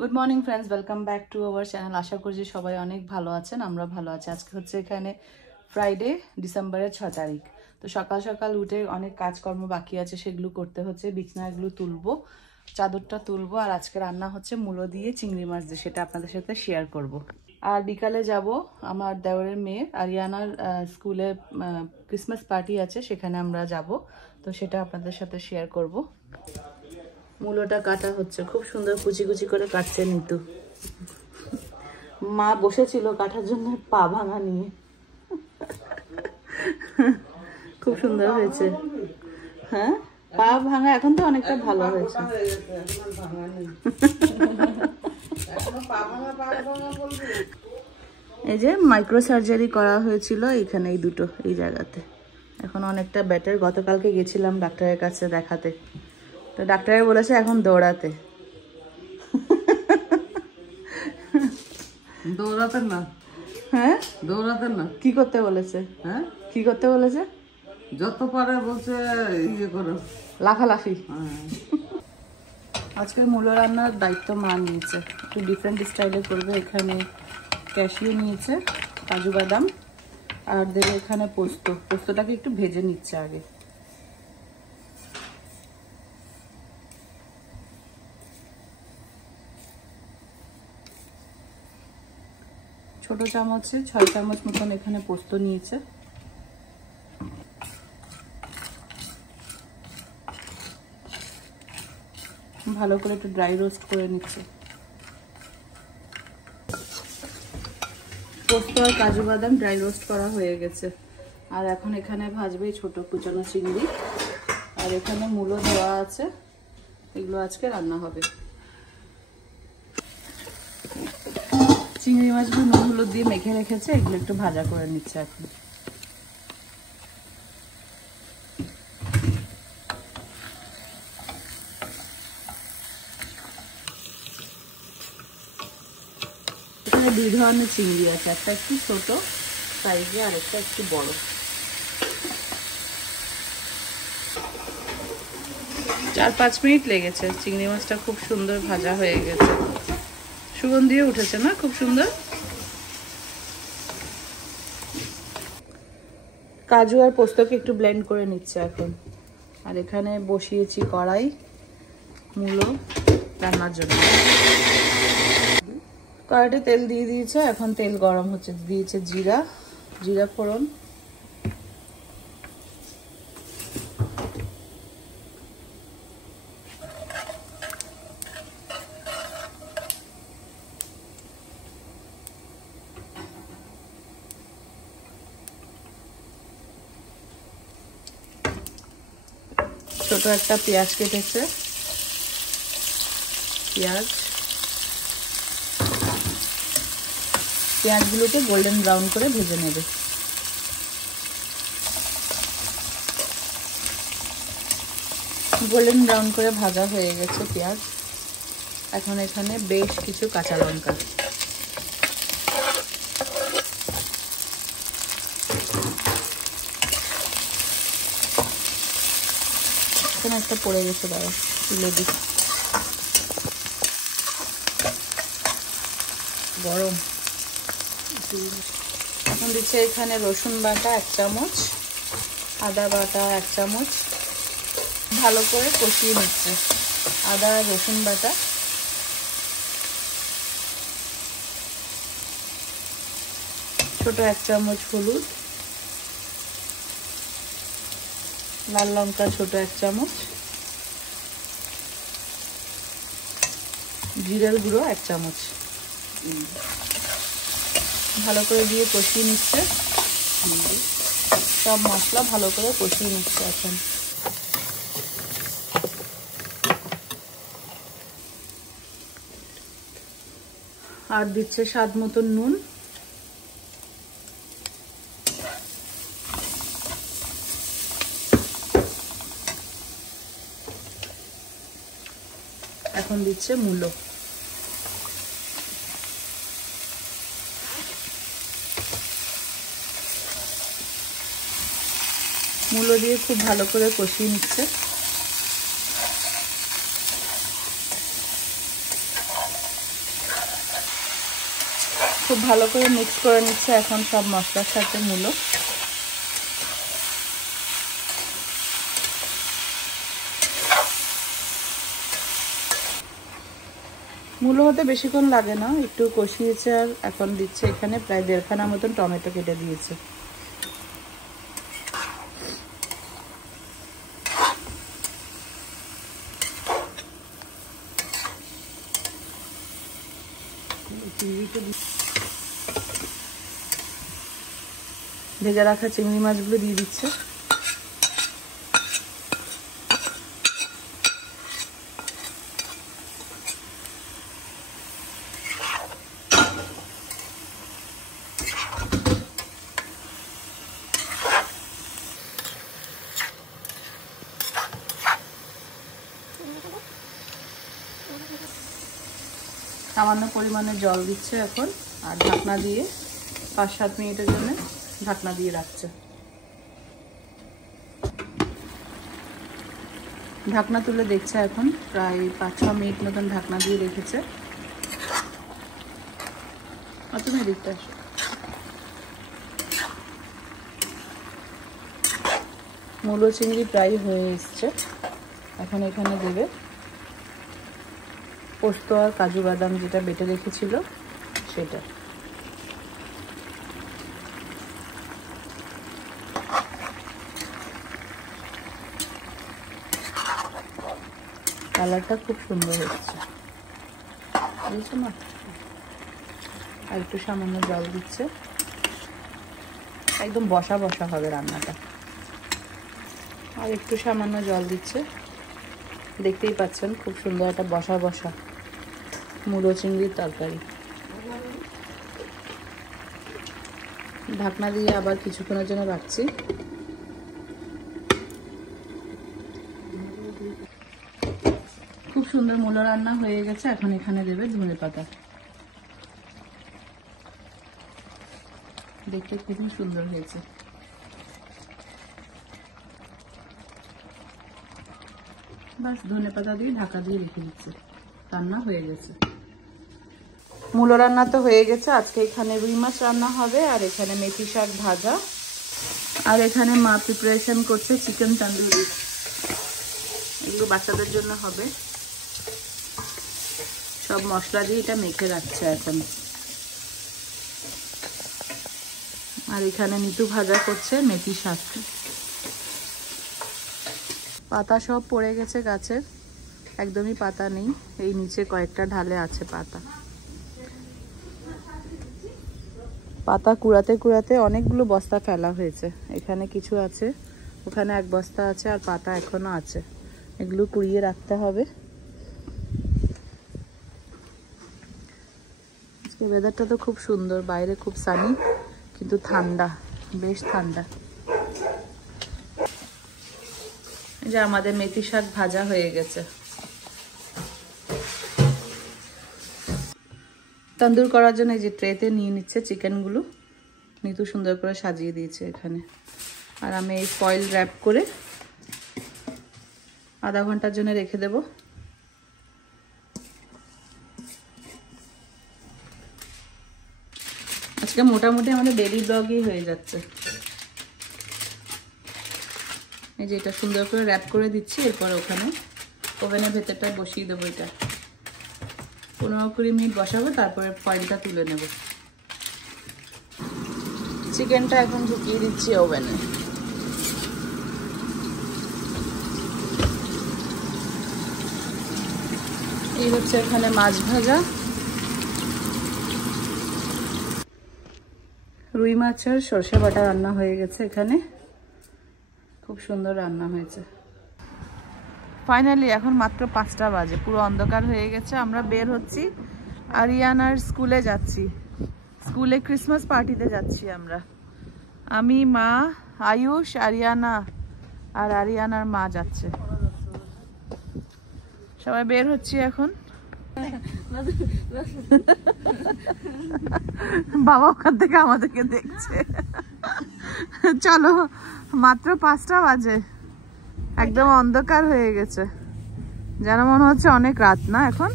Good morning friends, welcome back to our channel. আশা করছি সবাই অনেক ভালো আছেন, আমরা ভালো আছি। আজকে হচ্ছে এখানে ফ্রাইডে, ডিসেম্বরের 6 তারিখ। তো সকাল সকাল উঠে অনেক কাজকর্ম বাকি আছে, সেগুলো করতে হচ্ছে। বিছানাগুলো তুলবো, চাদরটা তুলবো, আর আজকে রান্না হচ্ছে মূলো দিয়ে চিংড়ি মাছ দিয়ে, সেটা আপনাদের সাথে শেয়ার করব। আর বিকালে যাব আমার দেওরের মেয়ে আরিয়ানার স্কুলে ক্রিসমাস পার্টি আছে, সেখানে আমরা যাব। তো সেটা আপনাদের সাথে শেয়ার করব। মূলোটা কাটা হচ্ছে, খুব সুন্দর কুচি কুচি করে কাটছে নিতু। মা বসেছিল কাটার জন্য পা ভাঙা নিয়ে। খুব সুন্দর হয়েছে। হ্যাঁ, পা ভাঙা, এখন তো অনেকটা ভালো হয়েছে। এই যে মাইক্রো সার্জারি করা হয়েছিল এখানে, এই দুটো এই জায়গাতে। এখন অনেকটা বেটার। গতকালকে গেছিলাম ডাক্তারের কাছে দেখাতে, তো ডাক্তারে বলেছে এখন দৌড়াতে। দৌড়াতেন না? হ্যাঁ, দৌড়াতেন না? কি করতে বলেছে? হ্যাঁ, কি করতে বলেছে? যত পারে বলছে ইয়ে করো, লাফালাফি। হ্যাঁ। আজকের মূলো রান্নার দায়িত্ব মা নিয়েছে, একটু ডিফারেন্ট স্টাইলে করবে। এখানে ক্যাশিউ নিয়েছে, কাজু বাদাম, আর দেবে এখানে পোস্ত। পোস্তটাকে একটু ভেজে নিচ্ছে আগে। ছোট চামচে 6 চামচ মতন এখানে পোস্ত নিয়েছে। ভালো করে একটু ড্রাই রোস্ট করে নিচ্ছে। পোস্ত আর কাজু বাদাম ড্রাই রোস্ট করা হয়ে গেছে। আর এখন এখানে ভাজবে ছোট কুচানো চিংড়ি, আর এখানে মূলো দেওয়া আছে। এগুলো আজকে রান্না হবে। চিংড়ি মাছগুলো নুন হলুদ দিয়ে মেখে রেখেছে, এগুলো একটু ভাজা করে নিচ্ছে এখন। এখানে 2 ধরনের চিংড়ি আছে, একটা একটু ছোট সাইজে আর একটা একটু বড়। 4-5 মিনিট লেগেছে। চিংড়ি মাছটা খুব সুন্দর ভাজা হয়ে গেছে, সুগন্ধিও উঠেছে না, খুব সুন্দর। কাজু আর পোস্তকে একটু ব্লেন্ড করে নিচ্ছে এখন। আর এখানে বসিয়েছি কড়াই মূলো রান্নার জন্য। কড়াইতে তেল দিয়ে দিয়েছে, এখন তেল গরম হচ্ছে। দিয়েছে জিরা ফোড়ন, ছোট একটা পেঁয়াজ কেটেছে। পেঁয়াজগুলোকে গোল্ডেন ব্রাউন করে ভেজে নেবে। গোল্ডেন ব্রাউন করে ভাজা হয়ে গেছে পেঁয়াজ। এখন এখানে বেশ কিছু কাঁচা লঙ্কা, এখানে একটা পড়ে গেছে, দাঁড়া তুলে দিই। গরম। এখন দিচ্ছে এখানে রসুন বাটা 1 চামচ, আদা বাটা 1 চামচ। ভালো করে কষিয়ে নিচ্ছে আদা আর রসুন বাটা। ছোট 1 চামচ হলুদ, লাল লঙ্কা ছোট 1 চামচ, জিরের গুঁড়ো 1 চামচ। ভালো করে দিয়ে কষিয়ে নিচ্ছে। সব মশলা ভালো করে কষিয়ে নিচ্ছে এখন। আর দিচ্ছে স্বাদ মতন নুন। এখন দিচ্ছে মূলো। মূলো দিয়ে খুব ভালো করে কষিয়ে নিচ্ছে। ভালো করে মিক্স করে নিচ্ছে এখন সব মশলার সাথে মূলো। মূলো হতে বেশিক্ষণ লাগে না, একটু কষিয়েছে। আর এখন দিচ্ছে এখানে প্রায় 1.5 খানা মতন টমেটো কেটে দিয়েছে। ভেজে রাখা চিংড়ি মাছগুলো দিয়ে দিচ্ছে। সামান্য পরিমাণে জল দিচ্ছে এখন, আর ঢাকনা দিয়ে 5-7 মিনিটের জন্য ঢাকনা দিয়ে রাখছে। ঢাকনা তুলে দেখছে এখন, প্রায় 5-6 মিনিট মতন ঢাকনা দিয়ে রেখেছে। আর তুমি দেখতে আসো। মূলো চিংড়ি প্রায় হয়ে এসছে। এখন এখানে দেবে পোস্ত আর কাজু বাদাম যেটা বেটে রেখেছিল সেটা। কালারটা খুব সুন্দর হচ্ছে, বুঝছো না? আর একটু সামান্য জল দিচ্ছে। একদম বসা বসা হবে রান্নাটা। আর একটু সামান্য জল দিচ্ছে। দেখতেই পাচ্ছেন খুব সুন্দর একটা বসা বসা মূলো চিংড়ির তরকারি। ঢাকনা দিয়ে আবার কিছুক্ষণের জন্য রাখছি। খুব সুন্দর মূলো রান্না হয়ে গেছে। এখন এখানে দেবে ধনেপাতা। দেখতে খুবই সুন্দর হয়েছে। বাস ধনেপাতা দিয়ে ঢাকা দিয়ে রেখে দিচ্ছে। রান্না হয়ে গেছে। মূলো রান্না তো হয়ে গেছে। আজকে এখানে রুই মাছ রান্না হবে, আর এখানে মেথি শাক ভাজা, আর এখানে মা প্রিপারেশন করছে চিকেন তন্দুরি। এগুলো বাচ্চাদের জন্য হবে। সব মশলা দিয়ে এটা মেখে রাখছে এখন। আর এখানে নিতু ভাজা করছে মেথি শাক। পাতা সব পড়ে গেছে গাছের, একদমই পাতা নেই। এই নিচে কয়েকটা ঢালে আছে পাতা। পাতা কুড়াতে কুড়াতে অনেকগুলো বস্তা ফেলা হয়েছে। এখানে কিছু আছে, ওখানে এক বস্তা আছে, আর পাতা এখনো আছে। এগুলো কুড়িয়ে রাখতে হবে। আজকে ওয়েদারটা তো খুব সুন্দর, বাইরে খুব সানি, কিন্তু ঠান্ডা, বেশ ঠান্ডা। এই যে আমাদের মেথি শাক ভাজা হয়ে গেছে। তন্দুর করার জন্য এই যে ট্রেতে নিয়ে নিচ্ছে চিকেনগুলো। নিতু সুন্দর করে সাজিয়ে দিয়েছে এখানে। আর আমি এই ফয়েল র্যাপ করে আধা ঘন্টার জন্য রেখে দেব। আজকে মোটামুটি আমাদের ডেইলি ব্লগই হয়ে যাচ্ছে। এই যে এটা সুন্দর করে র্যাপ করে দিচ্ছি। এরপর ওখানে ওভেনের ভেতরটা বসিয়ে দেবো। এটা 15-20 মিনিট বসাবো, তারপরে ফয়েলটা তুলে নেব। চিকেনটা এখন ঢুকিয়ে দিচ্ছি ওভেনে। এই হচ্ছে এখানে মাছ ভাজা। রুই মাছের সরষে বাটা রান্না হয়ে গেছে এখানে। খুব সুন্দর রান্না হয়েছে। ফাইনালি এখন মাত্র 5টা বাজে, পুরো অন্ধকার হয়ে গেছে। আমরা বের হচ্ছি, আরিয়ানার স্কুলে যাচ্ছি। স্কুলে ক্রিসমাস পার্টিতে যাচ্ছি আমরা। আমি, মা, আয়ুষ, আরিয়ানা আর আরিয়ানার মা যাচ্ছে। সবাই বের হচ্ছি এখন। বাবা ওখান থেকে আমাদেরকে দেখছে। চলো, মাত্র 5টা বাজে, একদম অন্ধকার হয়ে গেছে। যেন মনে হচ্ছে অনেক রাত না এখন।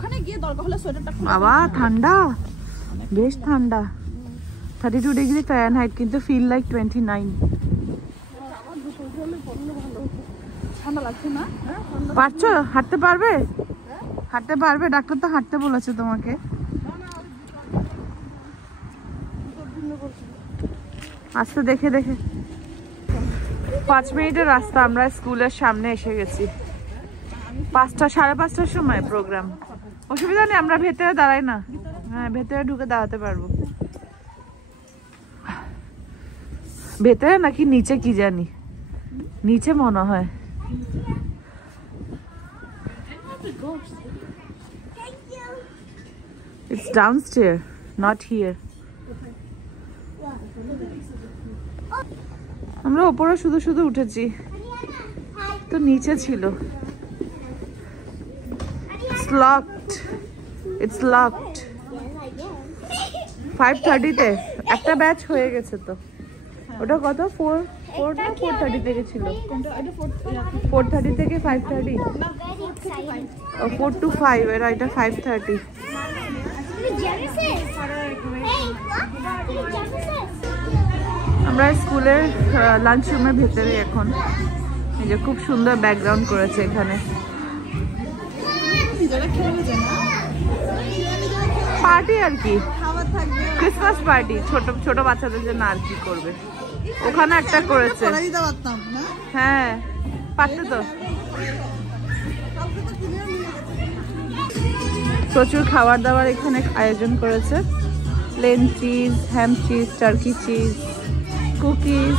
ওখানে গিয়ে দরকার হলে সোয়েটারটা বাবা ঠান্ডা, বেশ ঠান্ডা। 32 ডিগ্রি ফারেনহাইট, কিন্তু ফিল লাইক 29। ঠান্ডা লাগছে না? পারছো? হাঁটতে পারবে? হাঁটতে পারবে? ডাক্তার তো হাঁটতে বলেছে তোমাকে। আস্তে দেখে দেখে। 5 মিনিটের রাস্তা, আমরা স্কুলের সামনে এসে গেছি। 5টা, 5:30টার সময় প্রোগ্রাম। অসুবিধা নেই, আমরা ভেতরে দাঁড়াই না। হ্যাঁ, ভেতরে ঢুকে দাঁড়াতে পারবো। ভেতরে নাকি নিচে কি জানি, নিচে মনে হয়। It's downstairs, not here. আমরা উপরে শুধু শুধু উঠেছি, তো নিচে ছিল। It's locked. It's locked. 5:30 তে একটা ব্যাচ হয়ে গেছে তো। ওটা কত? 4 না 4:30 থেকে ছিল? 4:30 থেকে 5:30? 4 to 5, এটা 5:30। আমরা স্কুলের লাঞ্চ রুমের ভেতরে এখন। এই যে খুব সুন্দর ব্যাকগ্রাউন্ড করেছে এখানে। পার্টি আর কি, ক্রিসমাস পার্টি, ছোট ছোট বাচ্চাদের জন্য আর কি করবে। ওখানে একটা করেছে। হ্যাঁ, পারতে তো। প্রচুর খাবার দাবার এখানে আয়োজন করেছে। Plain cheese, ham cheese, turkey cheese, cookies,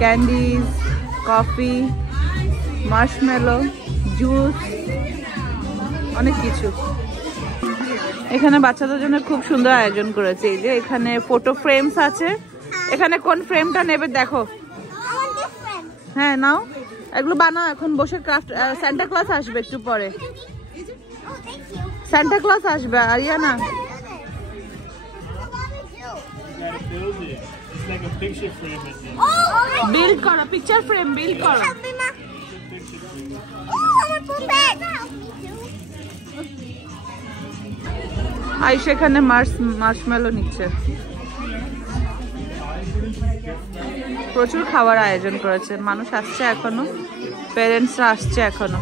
candies, coffee, marshmallow, juice, অনেক কিছু। এখানে বাচ্চাদের জন্য খুব সুন্দর আয়োজন করেছে। এই যে এখানে ফটো ফ্রেমস আছে। এখানে কোন ফ্রেমটা নেবে দেখো। হ্যাঁ নাও, এগুলো বানাও এখন বসে। ক্রাফট, সান্টা ক্লজ আসবে একটু পরে। সান্টা ক্লজ আসবে আরিয়ানা। বিল্ড করো, পিকচার ফ্রেম বিল্ড করো। আইস এখানে মার্শমেলো নিচ্ছে। প্রচুর খাবার আয়োজন করেছে, মানুষ আসছে এখনো, প্যারেন্টসরা আসছে এখনো।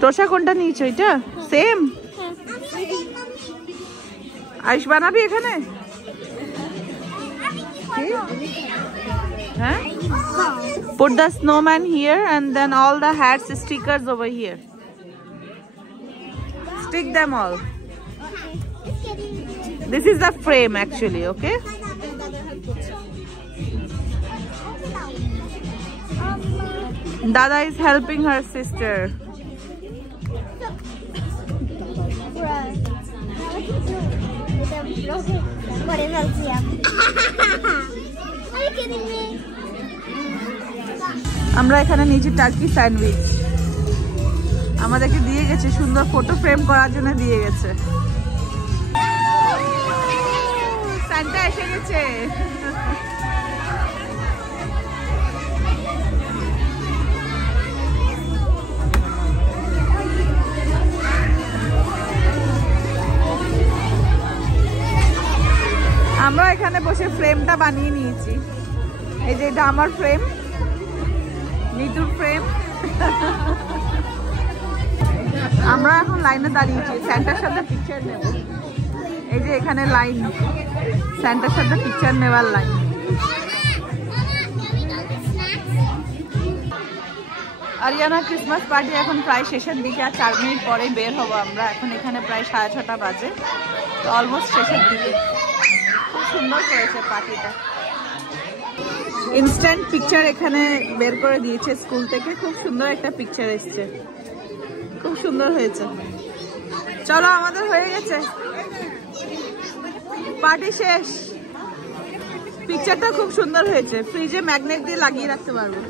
তোষা কোনটা নিয়েছো? এটা সেম। আইস বানাবি এখানে? হ্যাঁ, put the snowman here and then all the hats, stickers over here. Stick them all. This is the frame actually, okay? Dada is helping her sister. আমরা এখানে নিচে টার্কি স্যান্ডউইচ আমাদেরকে দিয়ে গেছে, সুন্দর ফটো ফ্রেম করার জন্য দিয়ে গেছে। সান্টা এসে গেছে। আমরা এখানে বসে ফ্রেমটা বানিয়ে নিয়েছি। এই যে এটা আমার ফ্রেম, নিতুর ফ্রেম। আমরা এখন লাইনে দাঁড়িয়েছি স্যান্টার সাথে পিকচার নেব। এই যে এখানে লাইন, স্যান্টার সাথে পিকচার নেওয়ার লাইন। আরিয়ানা ক্রিসমাস পার্টি এখন প্রায় শেষের দিকে, আর 4 মিনিট পরেই বের হবো আমরা। এখন এখানে প্রায় 6:30 বাজে, তো অলমোস্ট শেষের দিকে। খুব সুন্দর করেছে পার্টিটা। ইনস্ট্যান্ট পিকচার এখানে বের করে দিয়েছে স্কুল থেকে, খুব সুন্দর একটা পিকচার এসছে, খুব সুন্দর হয়েছে। চলো, আমাদের হয়ে গেছে, পার্টি শেষ। পিকচারটা খুব সুন্দর হয়েছে, ফ্রিজে ম্যাগনেট দিয়ে লাগিয়ে রাখতে পারবো।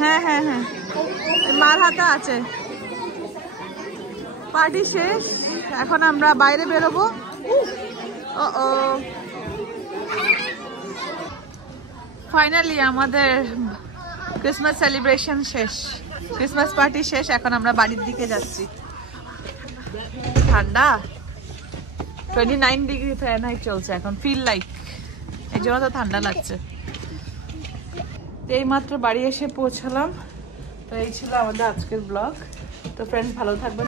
হ্যাঁ হ্যাঁ হ্যাঁ, মার হাতে আছে। পার্টি শেষ, এখন আমরা বাইরে বেরোবো। ও ফাইনালি আমাদের ক্রিসমাস সেলিব্রেশন শেষ। ক্রিসমাস পার্টি শেষ, এখন আমরা বাড়ির দিকে যাচ্ছি। ঠান্ডা 29 ডিগ্রি ফারেনহাইট চলছে এখন, ফিল লাইক, এই জন্য তো ঠান্ডা লাগছে। এই মাত্র বাড়ি এসে পৌঁছালাম। তো এই ছিল আমাদের আজকের ব্লগ। তো ফ্রেন্ডস ভালো থাকবেন।